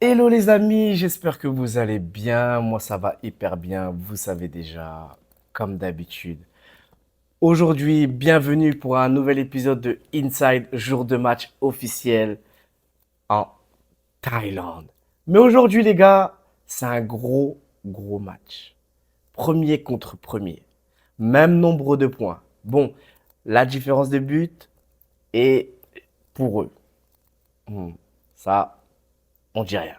Hello les amis, j'espère que vous allez bien. Moi ça va hyper bien, vous savez déjà, comme d'habitude. Aujourd'hui, bienvenue pour un nouvel épisode de Inside, jour de match officiel en Thaïlande. Mais aujourd'hui les gars, c'est un gros match. Premier contre premier. Même nombre de points. Bon, la différence de but est pour eux. Hmm, Ça, on dit rien.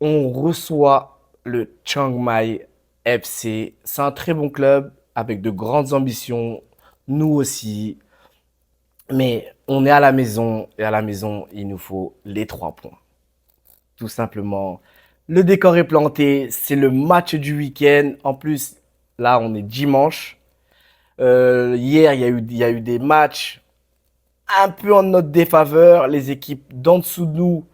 On reçoit le Chiang Mai FC. C'est un très bon club avec de grandes ambitions. Nous aussi. Mais on est à la maison et à la maison, il nous faut les 3 points. Tout simplement. Le décor est planté. C'est le match du week-end. En plus, là, on est dimanche. Hier, il y a eu des matchs un peu en notre défaveur. Les équipes d'en dessous de nous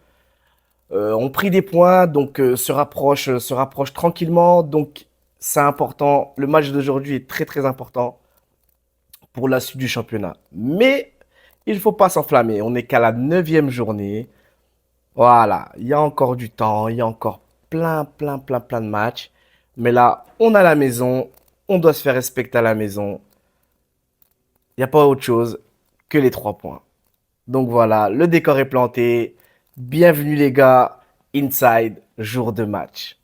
ont pris des points, donc se rapprochent tranquillement. Donc c'est important. Le match d'aujourd'hui est très important pour la suite du championnat. Mais il ne faut pas s'enflammer. On n'est qu'à la neuvième journée. Voilà, il y a encore du temps, il y a encore plein de matchs. Mais là, on a la maison, on doit se faire respecter à la maison. Il n'y a pas autre chose que les 3 points. Donc voilà, le décor est planté. Bienvenue les gars, inside, jour de match.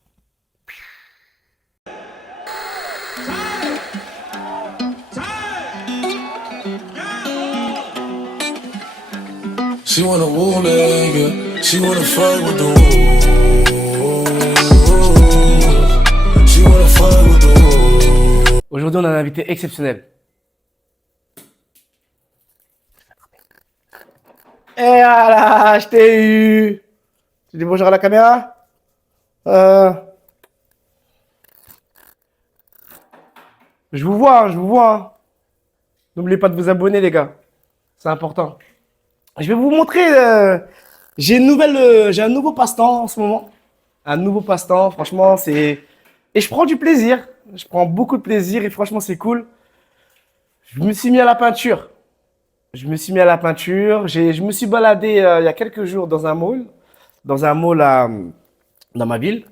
She wanna woo nigga, she wanna fight with the wolves. She wanna fight with the wolves. Aujourd'hui, on a un invité exceptionnel. Et voilà, je t'ai eu. Tu dis bonjour à la caméra. Euh, je vous vois, je vous vois. N'oubliez pas de vous abonner, les gars. C'est important. Je vais vous montrer. J'ai un nouveau passe-temps en ce moment. Un nouveau passe-temps, franchement, c'est. Et je prends du plaisir. Je prends beaucoup de plaisir et franchement, c'est cool. Je me suis mis à la peinture. Je me suis mis à la peinture. Je me suis baladé il y a quelques jours dans un mall dans ma ville.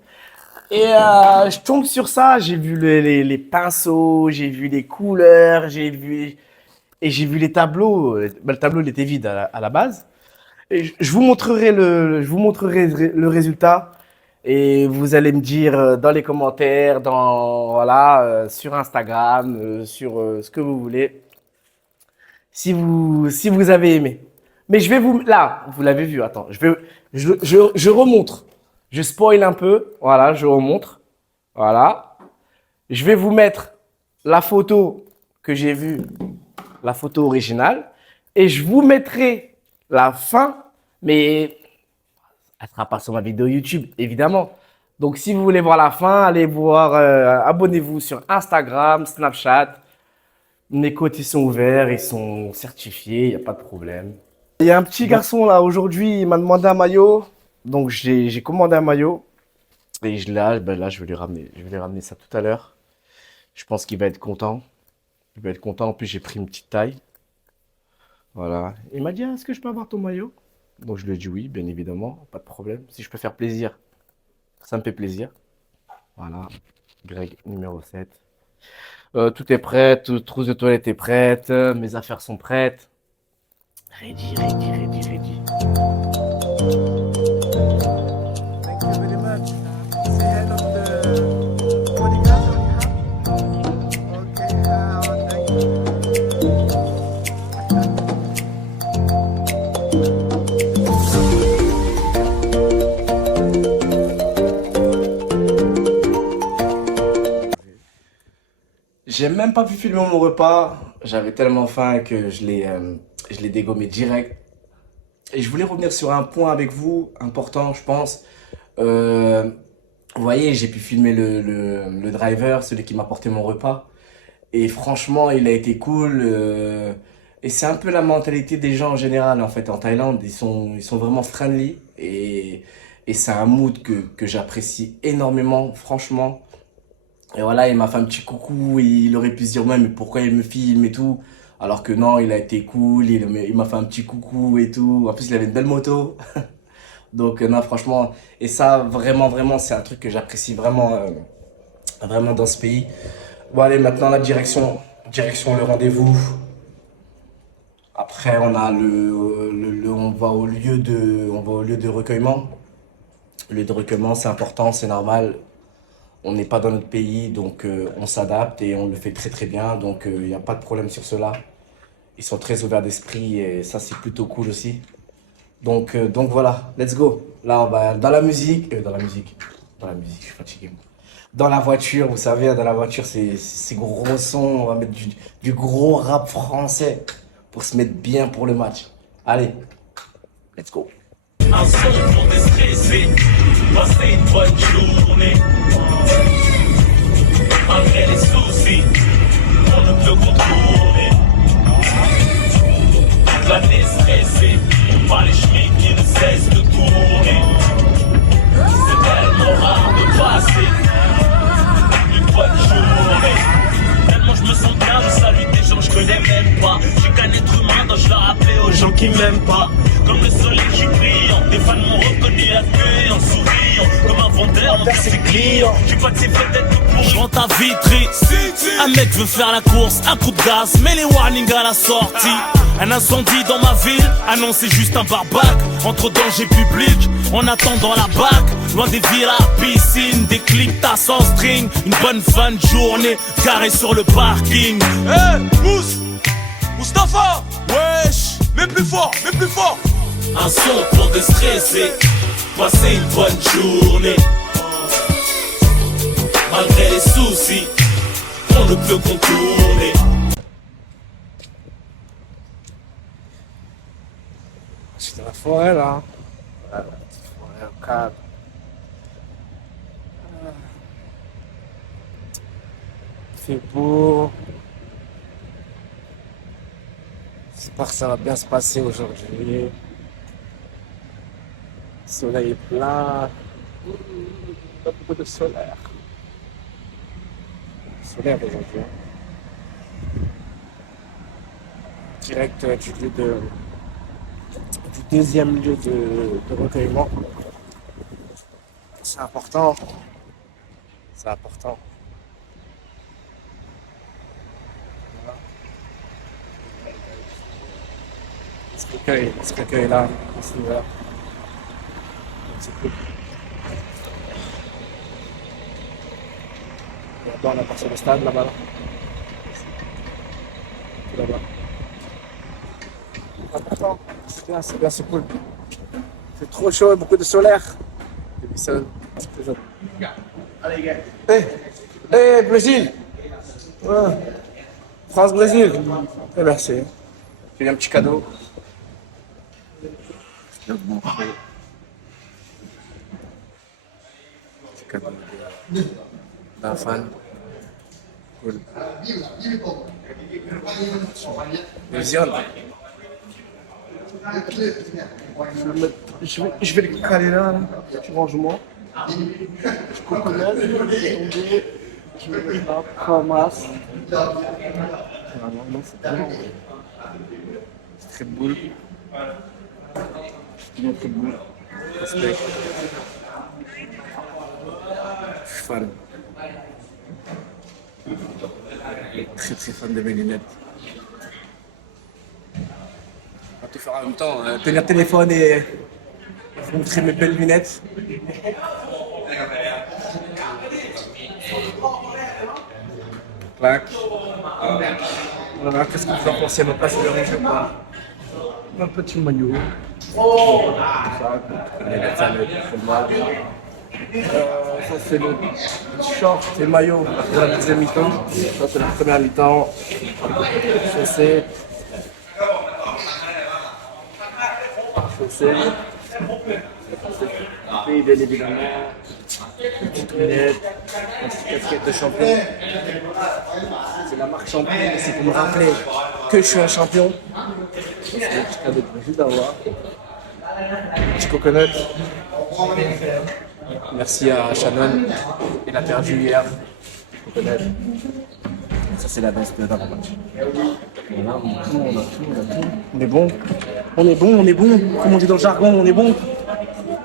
Et je tombe sur ça. J'ai vu les pinceaux, j'ai vu les couleurs, j'ai vu les tableaux. Ben, le tableau, il était vide à la base. Et je vous montrerai le résultat. Et vous allez me dire dans les commentaires, voilà, sur Instagram, sur ce que vous voulez, si vous avez aimé. Mais là, vous l'avez vu, attends, je remontre. Je spoil un peu, voilà, je remontre. Voilà. Je vais vous mettre la photo que j'ai vue, la photo originale. Et je vous mettrai la fin, mais elle sera pas sur ma vidéo YouTube, évidemment. Donc, si vous voulez voir la fin, allez voir, abonnez-vous sur Instagram, Snapchat. Mes codes, ils sont ouverts, ils sont certifiés, il n'y a pas de problème. Il y a un petit garçon là, aujourd'hui, il m'a demandé un maillot. Donc, j'ai commandé un maillot. Et là, je vais lui ramener. Je vais lui ramener ça tout à l'heure. Je pense qu'il va être content. Il va être content. En plus, j'ai pris une petite taille. Voilà. Il m'a dit, ah, est-ce que je peux avoir ton maillot? Donc, je lui ai dit oui, bien évidemment. Pas de problème. Si je peux faire plaisir, ça me fait plaisir. Voilà. Greg numéro 7. Tout est prêt. Trousse de toilette est prête. Mes affaires sont prêtes. Ready, ready, ready, ready. Thank you very much. Say hello to the bodyguard you have. Okay, thank you. J'ai même pas pu filmer mon repas. J'avais tellement faim que je l'ai dégommé direct. Et je voulais revenir sur un point avec vous, important, je pense. Euh, Vous voyez, j'ai pu filmer le driver, celui qui m'a porté mon repas. Et franchement, il a été cool. Et c'est un peu la mentalité des gens en général, en fait, en Thaïlande. Ils sont vraiment friendly. Et c'est un mood que j'apprécie énormément, franchement. Et voilà, il m'a fait un petit coucou. Et il aurait pu se dire, ouais, mais pourquoi il me filme et tout. Alors que non, il a été cool. Il m'a fait un petit coucou et tout. En plus, il avait une belle moto. Donc, non, franchement, et ça, vraiment, vraiment, c'est un truc que j'apprécie vraiment, vraiment dans ce pays. Bon, allez, maintenant, la direction le rendez-vous. Après, on a on va au lieu de recueillement. Le lieu de recueillement, c'est important, c'est normal. On n'est pas dans notre pays, donc on s'adapte et on le fait très très bien. Donc, il n'y a pas de problème sur cela. Ils sont très ouverts d'esprit et ça, c'est plutôt cool aussi. Donc voilà, let's go. Là, on va dans la musique, je suis fatigué, moi. Dans la voiture, vous savez, dans la voiture, c'est gros son. On va mettre du gros rap français pour se mettre bien pour le match. Allez, let's go. Un son pour déstresser, passer une bonne journée. Malgré les soucis, on ne peut contourner. Toute l'année stressée, par les chemins qui ne cessent de tourner. C'est tellement rare de passer une bonne journée. Tellement je me sens bien, je salue des gens que je connais même pas. J'ai qu'un être humain, donc je l'ai rappelé aux gens qui m'aiment pas. Comme le soleil qui brille, des fans m'ont reconnu accueilli en souriant. Comme un vendeur envers ses clients. J'ai pas de ces vedettes pour je rentre à Vitry. Un mec veut faire la course, un coup de gaz, mais les warnings à la sortie. Un incendie dans ma ville, annoncé juste un barbac. Entre danger public, en attendant la BAC. Loin des villas, piscines, des clips, tas sans string. Une bonne fin de journée, garé sur le parking. Hey, Moustapha, wesh, mets plus fort, mets plus fort. Un son pour déstresser, passer une bonne journée. Malgré les soucis, on ne peut contourner. C'est dans la forêt là. La petite forêt au cadre. Il fait beau. J'espère que ça va bien se passer aujourd'hui. Le soleil est plein. Pas beaucoup de solaire. Solaire aujourd'hui. Direct du deuxième lieu de recueillement. C'est important. C'est important. Ce recueil là, c'est ouvert. C'est cool. Là-bas, on a passé le stade, là-bas. Là-bas. Important. C'est bien, c'est cool. C'est trop chaud, beaucoup de solaire. Et puis ça, c'est très joli. Allez, gars. Hey, Brésil. Ouais. France-Brésil. Eh merci. J'ai eu un petit cadeau. Petit cadeau d'un fan. Cool. Visionne. Je vais le caler là, tu manges moi. Je coconut, je vais tomber, je vais le faire, ramasse. Non, c'est très bon. C'est très boule. Bien très boule. Respect. Je suis fan. Très très fan de mes lunettes. On va tout faire en même temps, tenir téléphone et vous montrer mes belles lunettes. Clac. Voilà, qu'est-ce que vous en pensez? Ma place de rouge ou pas? Un petit maillot. Ça c'est le short et maillot pour la deuxième mi-temps. Ça c'est la première mi-temps. Chaussée. Chaussée. Et bien évidemment, petite lunette, une petite casquette de champion. C'est la marque champion, mais c'est pour me rappeler que je suis un champion. C'est le petit cadeau que je viens d'avoir. Petit coconut. Merci à Shannon. Il a perdu hier. Coconut. Ça c'est la veste d'un match. Voilà, on a tout. On est bon. On est bon. Comme on dit dans le jargon, on est bon.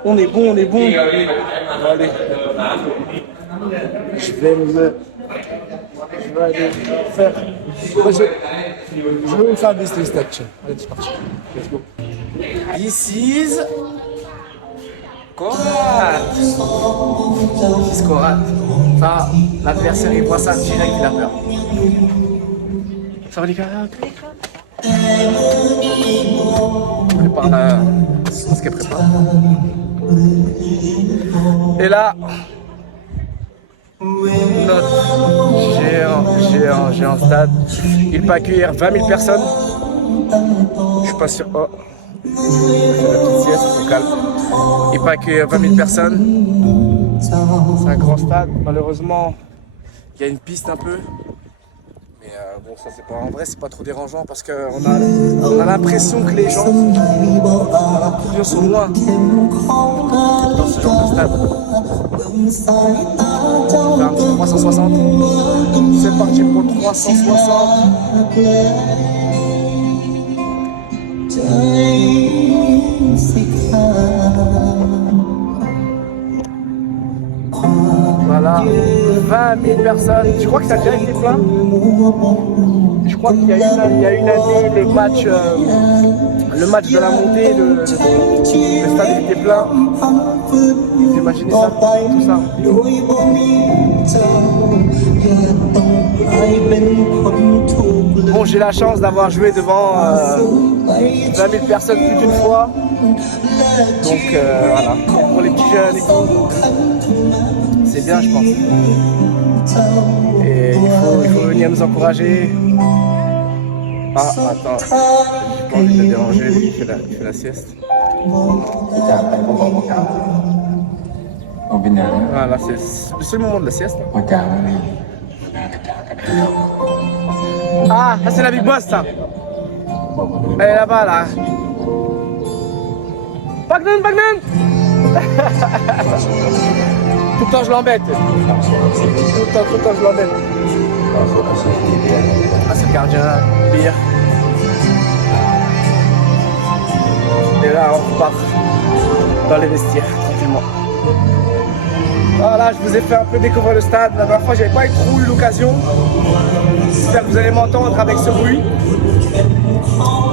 On est bon, on est bon. Allez. Je vais aller faire. Je vais me faire un business action. Allez, c'est parti. Let's go. This is Korat. This is Korat. Enfin, l'adversaire, il voit ça direct, il a peur. Ça va les gars? On prépare ce qu'elle prépare. Et là, notre géant stade. Il peut accueillir 20 000 personnes. Je suis pas sûr. Oh, la petite sieste, au calme. Il peut accueillir 20 000 personnes. C'est un grand stade. Malheureusement, il y a une piste un peu. Mais bon, ça c'est pas en vrai, c'est pas trop dérangeant parce qu'on a l'impression que les gens sont loin dans ce genre de stade. On fait un petit 360. C'est parti pour le 360. Voilà, 20 000 personnes. Je crois que ça a déjà été plein. Je crois qu'il y a une année, le match de la montée, le stade était plein. Vous imaginez ça, tout ça. Bon, j'ai la chance d'avoir joué devant 20 000 personnes plus d'une fois. Donc voilà, pour les petits jeunes et tout. C'est bien, je pense. Et il faut venir nous encourager. Ah, attends, j'ai pas envie de le déranger, lui, il fait la sieste. Voilà, c'est le moment de la sieste. Ah, ça c'est la Big Boss, ça. Elle est là-bas, là. Bagnan. Tout le temps je l'embête. Tout le temps je l'embête. Ah, c'est le gardien, pire. Et là on repart dans les vestiaires tranquillement. Voilà, je vous ai fait un peu découvrir le stade. La dernière fois j'avais pas trop eu l'occasion. J'espère que vous allez m'entendre avec ce bruit.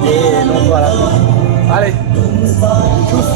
Et donc voilà. Allez, tchuss.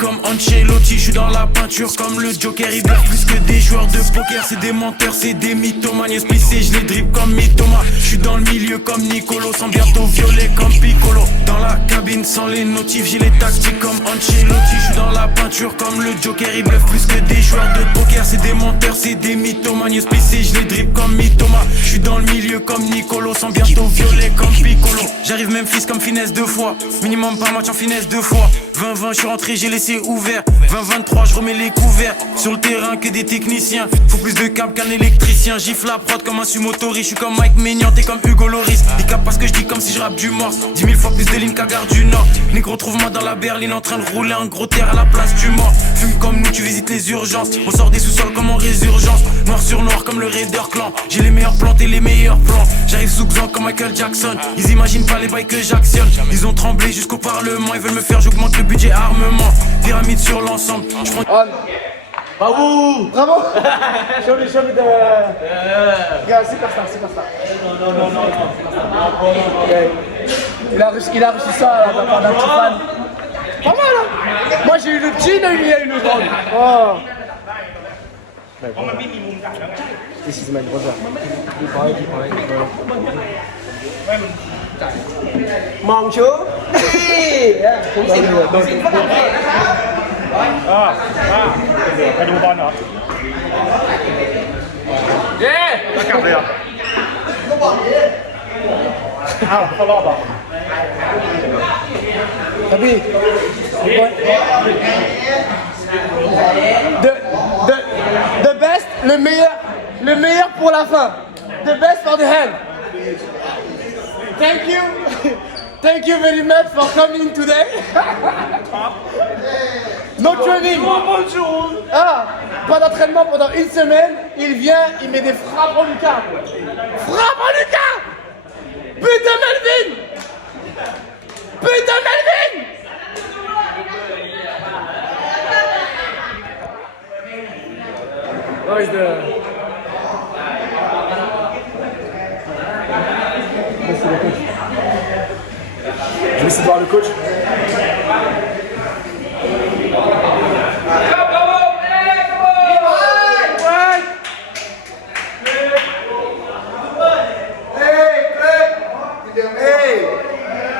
Comme Ancelotti, je suis dans la peinture comme le Joker. Ils bluffe plus que des joueurs de poker. C'est des menteurs, c'est des mythomanes. Splissé, je les dribble comme Mitoma. Je suis dans le milieu comme Nicolo, sans bientôt violet comme Piccolo. Dans la cabine sans les notifs, j'ai les tactiques comme Ancelotti. Je suis dans la peinture comme le Joker. Ils bluffe plus que des joueurs de poker. C'est des menteurs, c'est des mythomanes. Splissé, je les dribble comme Mitoma. Je suis dans le milieu comme Nicolo, sans bientôt violet comme Piccolo. J'arrive même fils comme finesse deux fois. Minimum par match en finesse deux fois. 20-20, je suis rentré, j'ai laissé ouvert. 20-23, je remets les couverts. Sur le terrain que des techniciens. Faut plus de câbles qu'un électricien. Gifle la prod comme un sumotori. Je suis comme Mike Maignan, t'es comme Hugo Loris. Ils capent parce que je dis comme si je rappe du morse. 10 000 fois plus de lignes qu'à Gare du Nord. Négro, trouve-moi dans la berline en train de rouler un gros terre à la place du mort. Fume comme nous, tu visites les urgences. On sort des sous-sols comme en résurgence. Noir sur noir comme le Raider Clan. J'ai les meilleurs plans et les meilleurs plans. J'arrive sous Xan comme Michael Jackson. Ils imaginent pas les bails que j'actionne. Ils ont tremblé jusqu'au Parlement. Ils veulent me faire, j'augmente le budget armement. Pyramide sur l'ensemble. Bravo! Show me the... Regarde, superstar. Non. Okay. Il a reçu ça de la part d'un petit fan. Pas mal, hein? Moi j'ai eu le petit, il a eu le grand. Oh! This is my brother. Mong chú. Cũng xịn rồi. ไปดูบอลเหรอ เย้ แล้วกลับเลยเหรออ้าวเข้ารอบเหรอ Tapi the best, le meilleur pour la fin. The best for the hand. Thank you. Thank you very much for coming today. No training. Ah, pas d'entraînement pendant une semaine. Il vient, il met des frappes en Lucas. Frappe en Lucas. Putain Melvin. Putain Melvin. Oh, is the... Je vais essayer de voir le coach.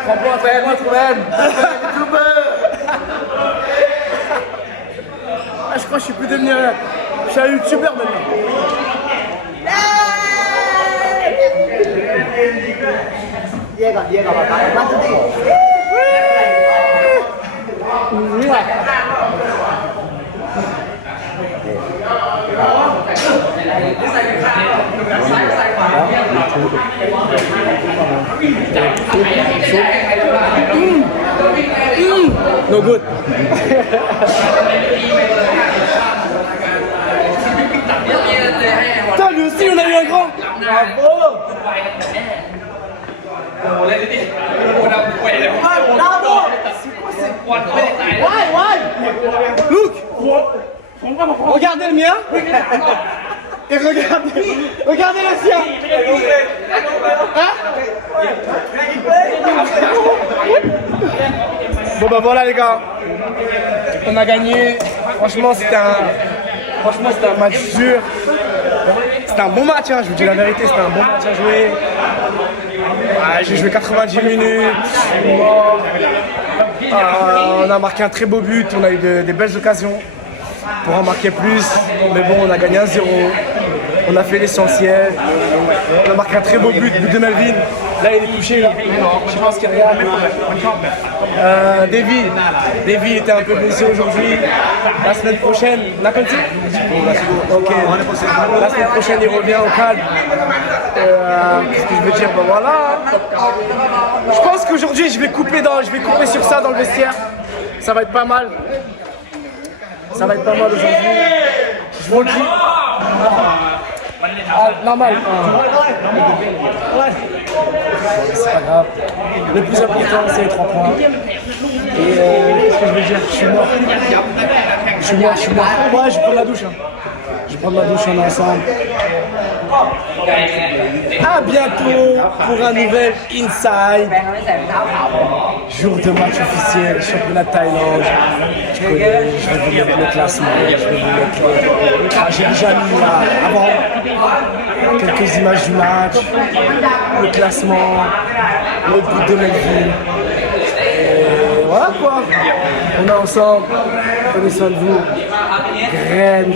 Prends-moi, fais-moi, trouve-moi. Je crois que je suis plus devenu un... Je suis un youtubeur maintenant. No good. Putain, lui aussi, on a eu un grand. Bravo. Look. Regardez le mien. Et regardez le sien. Hein? Bon bah voilà les gars, on a gagné. Franchement c'était un match dur. C'était un bon match, hein, je vous dis la vérité, c'était un bon match à jouer. Ouais, j'ai joué 90 minutes, je suis mort. On a marqué un très beau but, on a eu des belles occasions pour en marquer plus. Mais bon, on a gagné 1-0. On a fait l'essentiel. On a marqué un très beau but de Melvin. Là, il est couché. Là. Je pense qu'il y a rien. Davy était un peu blessé aujourd'hui. La semaine prochaine, on a continué. Ok. La semaine prochaine, il revient au calme. Qu'est-ce que je veux dire? Ben voilà. Je pense qu'aujourd'hui, je vais couper sur ça dans le vestiaire. Ça va être pas mal. Ça va être pas mal aujourd'hui. Je vous le dis. Ah, normal. C'est pas grave. Le plus important, c'est les 3 points. Et qu'est-ce que je veux dire? Je suis mort. Ouais, je vais prendre la douche. Je vais prendre la douche, on est ensemble. À bientôt pour un nouvel Inside. Jour de match officiel, championnat de Thaïlande. Je vais vous mettre le classement. J'ai déjà mis là avant quelques images du match, le classement, le but de Melvin. Et voilà quoi. On est ensemble. Prenez soin de vous. Graine.